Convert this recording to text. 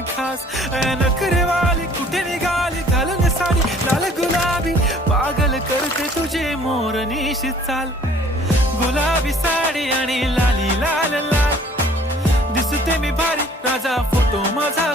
खास नखरेवाली कुठे निघाली घालून साडी लाल गुलाबी पागल करते तुझे मोरनीशी चाल गुलाबी साडी आणि लाली लाल लाल दिसते मी भारी राजा फोटो माझा